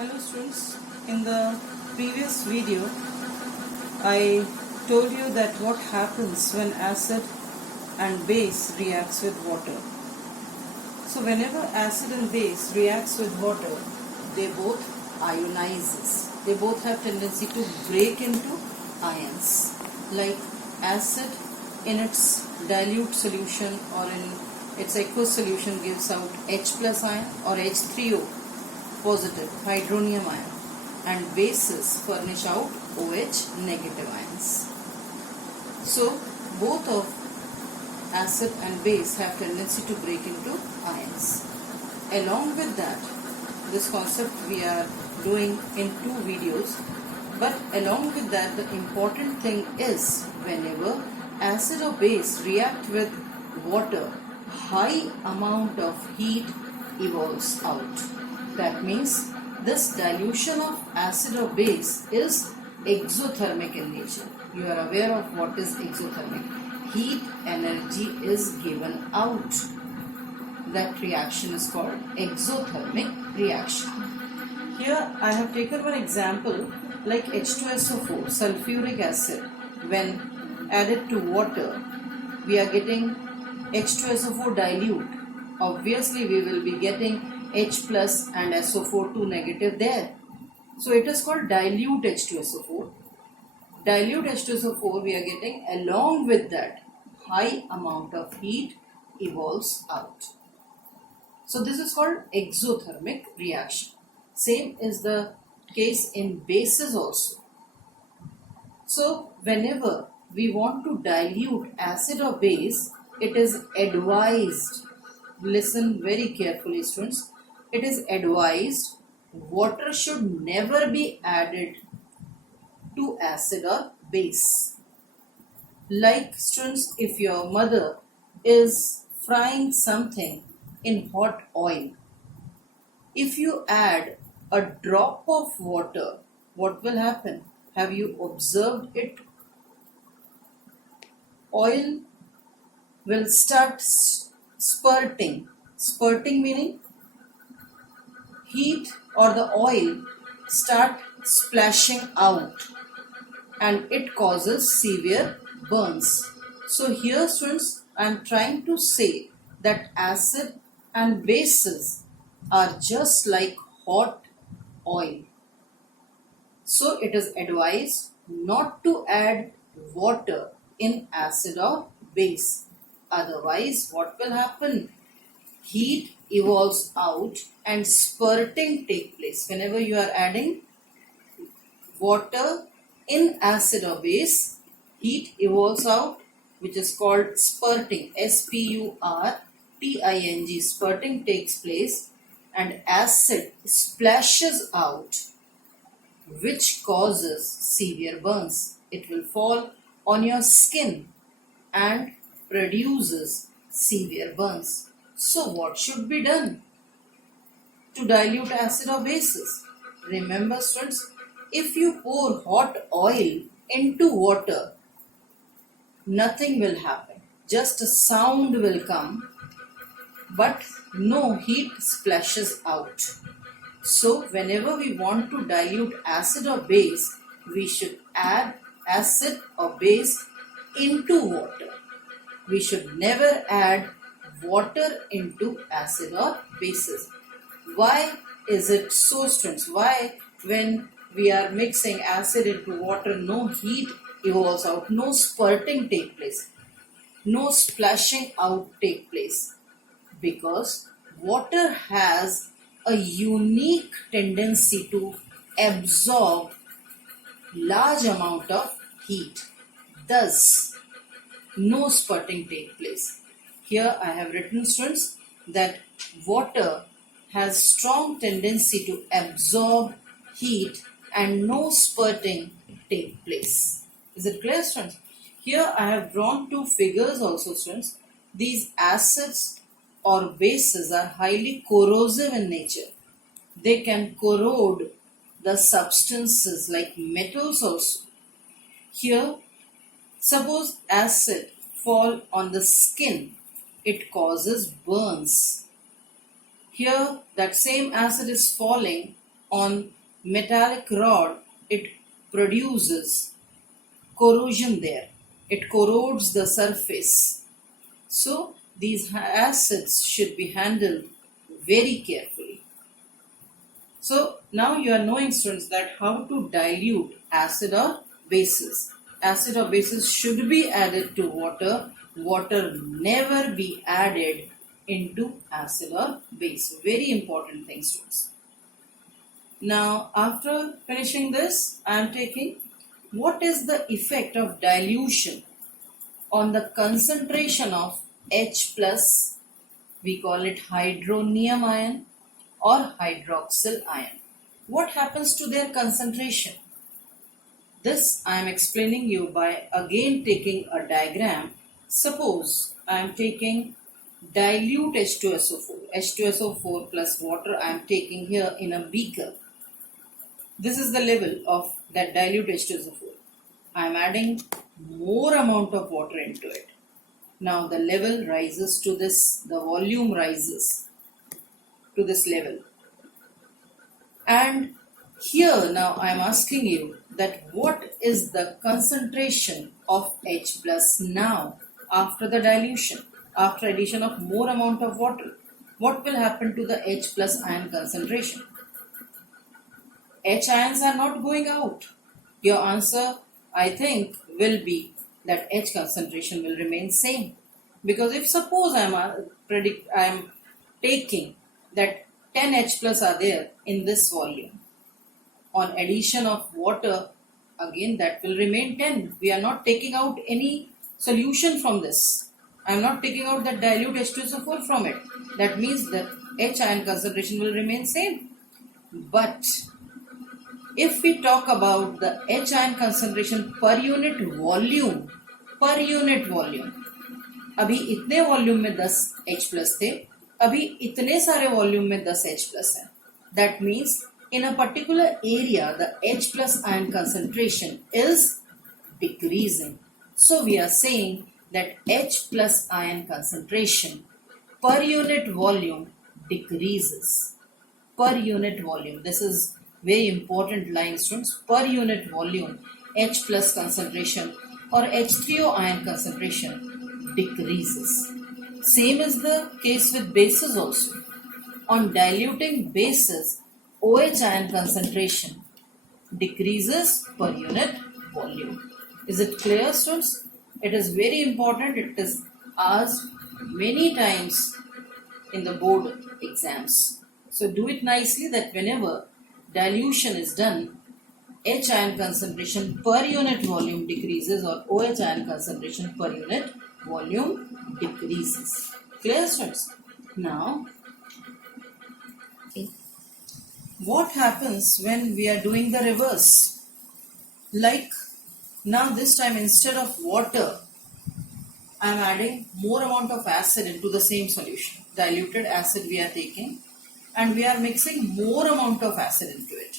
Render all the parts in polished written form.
Hello students, in the previous video I told you that what happens when acid and base reacts with water. So whenever acid and base reacts with water, they both ionizes. They both have tendency to break into ions. Like acid in its dilute solution or in its aqueous solution gives out H plus ion or H3O positive hydronium ion, and bases furnish out OH negative ions. So both of acid and base have tendency to break into ions. Along with that, this concept we are doing in 2 videos, but along with that the important thing is whenever acid or base react with water, high amount of heat evolves out. That means this dilution of acid or base is exothermic in nature. You are aware of what is exothermic. Heat energy is given out. That reaction is called exothermic reaction. Here I have taken one example like H2SO4, sulfuric acid. When added to water, we are getting H2SO4 dilute. Obviously we will be getting H plus and SO4 2 negative there. So it is called dilute H2SO4. Dilute H2SO4 we are getting, along with that high amount of heat evolves out. So this is called exothermic reaction. Same is the case in bases also. So whenever we want to dilute acid or base, it is advised, listen very carefully students, it is advised water should never be added to acid or base. Like students, if your mother is frying something in hot oil, if you add a drop of water, what will happen? Have you observed it? Oil will start spurting. Spurting meaning heat or the oil start splashing out, and it causes severe burns. So here students, I am trying to say that acid and bases are just like hot oil. So it is advised not to add water in acid or base. Otherwise what will happen? Heat evolves out and spurting take place. Whenever you are adding water in acid or base, heat evolves out, which is called spurting. Spurting, spurting takes place, and acid splashes out, which causes severe burns. It will fall on your skin and produces severe burns. So what should be done to dilute acid or bases? Remember students, if you pour hot oil into water, nothing will happen. Just a sound will come, but no heat splashes out. So whenever we want to dilute acid or base, we should add acid or base into water. We should never add water into acid or bases. Why is it so students? Why when we are mixing acid into water, no heat evolves out, no spurting take place, no splashing out take place? Because water has a unique tendency to absorb large amount of heat. Thus, no spurting take place. Here I have written students that water has strong tendency to absorb heat and no spurting take place. Is it clear students? Here I have drawn 2 figures also students. These acids or bases are highly corrosive in nature. They can corrode the substances like metals also. Here, suppose acid fall on the skin, it causes burns. Here that same acid is falling on metallic rod, it produces corrosion there. It corrodes the surface. So these acids should be handled very carefully. So now you are knowing, students, that how to dilute acid or bases. Acid or bases should be added to water. Water never be added into acid or base. Very important thing, students. Now after finishing this, I am taking what is the effect of dilution on the concentration of H plus, we call it hydronium ion or hydroxyl ion. What happens to their concentration? This I am explaining you by again taking a diagram. Suppose I am taking dilute H2SO4. H2SO4 plus water I am taking here in a beaker. This is the level of that dilute H2SO4. I am adding more amount of water into it. Now the level rises to this, the volume rises to this level. And here now I am asking you that what is the concentration of H plus now after the dilution, after addition of more amount of water? What will happen to the H plus ion concentration? H ions are not going out. Your answer, I think, will be that H concentration will remain same. Because if suppose I am taking that 10 H plus are there in this volume, on addition of water, again that will remain 10. We are not taking out any solution from this. I am not taking out that dilute H2SO4 from it. That means that H ion concentration will remain same. But if we talk about the H ion concentration per unit volume, अभी इतने volume में 10 H plus थे, अभी इतने सारे volume में 10 H plus है. That means in a particular area the H plus ion concentration is decreasing. So we are saying that H plus ion concentration per unit volume decreases. Per unit volume. This is very important line, students. Per unit volume, H plus concentration or H3O ion concentration decreases. Same is the case with bases also. On diluting bases, OH ion concentration decreases per unit volume. Is it clear, students? It is very important. It is asked many times in the board exams. So do it nicely that whenever dilution is done, H ion concentration per unit volume decreases or OH ion concentration per unit volume decreases. Clear, students? Now, what happens when we are doing the reverse? Like now this time instead of water, I am adding more amount of acid into the same solution. Diluted acid we are taking and we are mixing more amount of acid into it.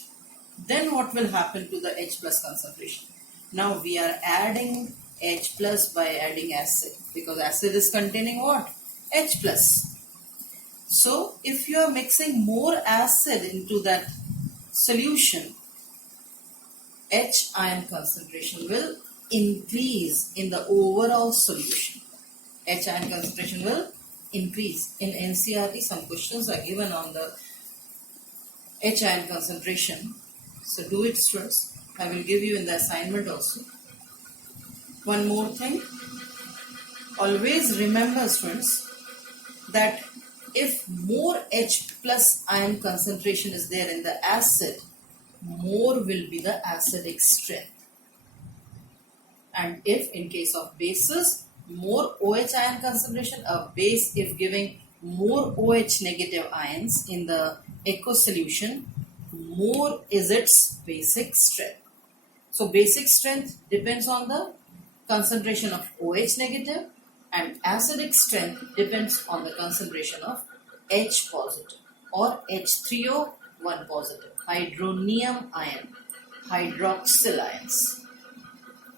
Then what will happen to the H plus concentration? Now we are adding H plus by adding acid because acid is containing what? H plus. So if you are mixing more acid into that solution, H ion concentration will increase in the overall solution. H ion concentration will increase. In NCERT, some questions are given on the H ion concentration. So do it, students. I will give you in the assignment also. One more thing. Always remember, students, that if more H plus ion concentration is there in the acid, more will be the acidic strength. And if in case of bases, more OH ion concentration, a base if giving more OH negative ions in the aqueous solution, more is its basic strength. So basic strength depends on the concentration of OH negative and acidic strength depends on the concentration of H positive or H3O 1 positive, hydronium ion, hydroxyl ions.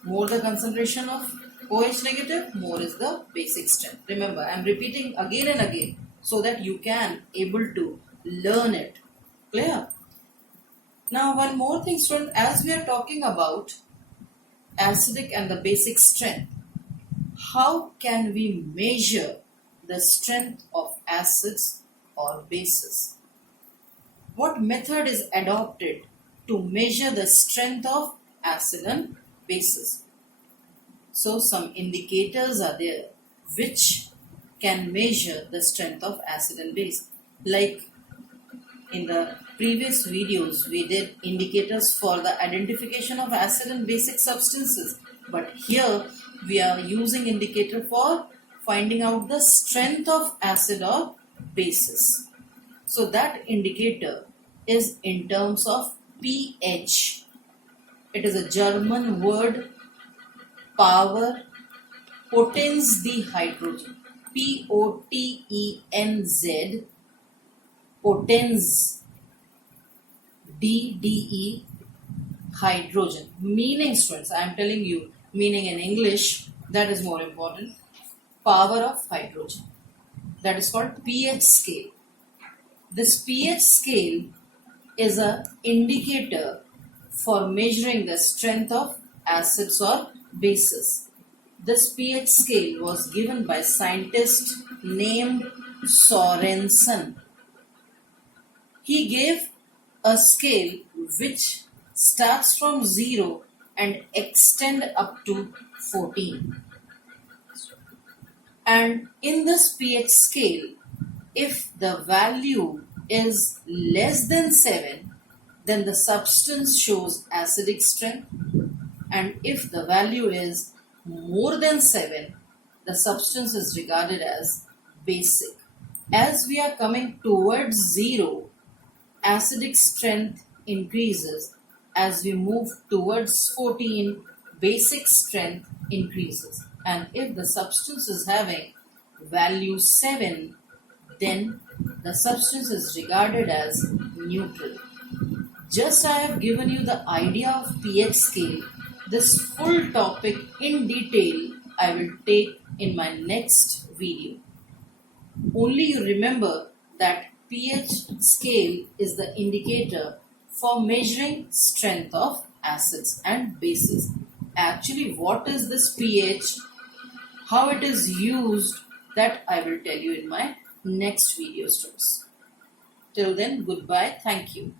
More the concentration of OH negative, more is the basic strength. Remember, I am repeating again and again so that you can able to learn it. Clear? Now one more thing, student, as we are talking about acidic and the basic strength, how can we measure the strength of acids or bases? What method is adopted to measure the strength of acid and bases? So some indicators are there which can measure the strength of acid and base. Like in the previous videos, we did indicators for the identification of acid and basic substances. But here we are using indicator for finding out the strength of acid or bases. So that indicator is in terms of pH. It is a German word, power potens the hydrogen. Potenz, potens, DDE, hydrogen. Meaning, students, I am telling you, meaning in English, that is more important. Power of hydrogen. That is called pH scale. This pH scale is an indicator for measuring the strength of acids or bases. This pH scale was given by scientist named Sorensen. He gave a scale which starts from 0 and extend up to 14. And in this pH scale, if the value is less than 7, then the substance shows acidic strength, and if the value is more than 7, the substance is regarded as basic. As we are coming towards 0, acidic strength increases. As we move towards 14, basic strength increases. And if the substance is having value 7, then the substance is regarded as neutral. Just I have given you the idea of pH scale. This full topic in detail I will take in my next video. Only you remember that pH scale is the indicator for measuring strength of acids and bases. Actually, what is this pH? How it is used, that I will tell you in my next video, students. Till then, goodbye. Thank you.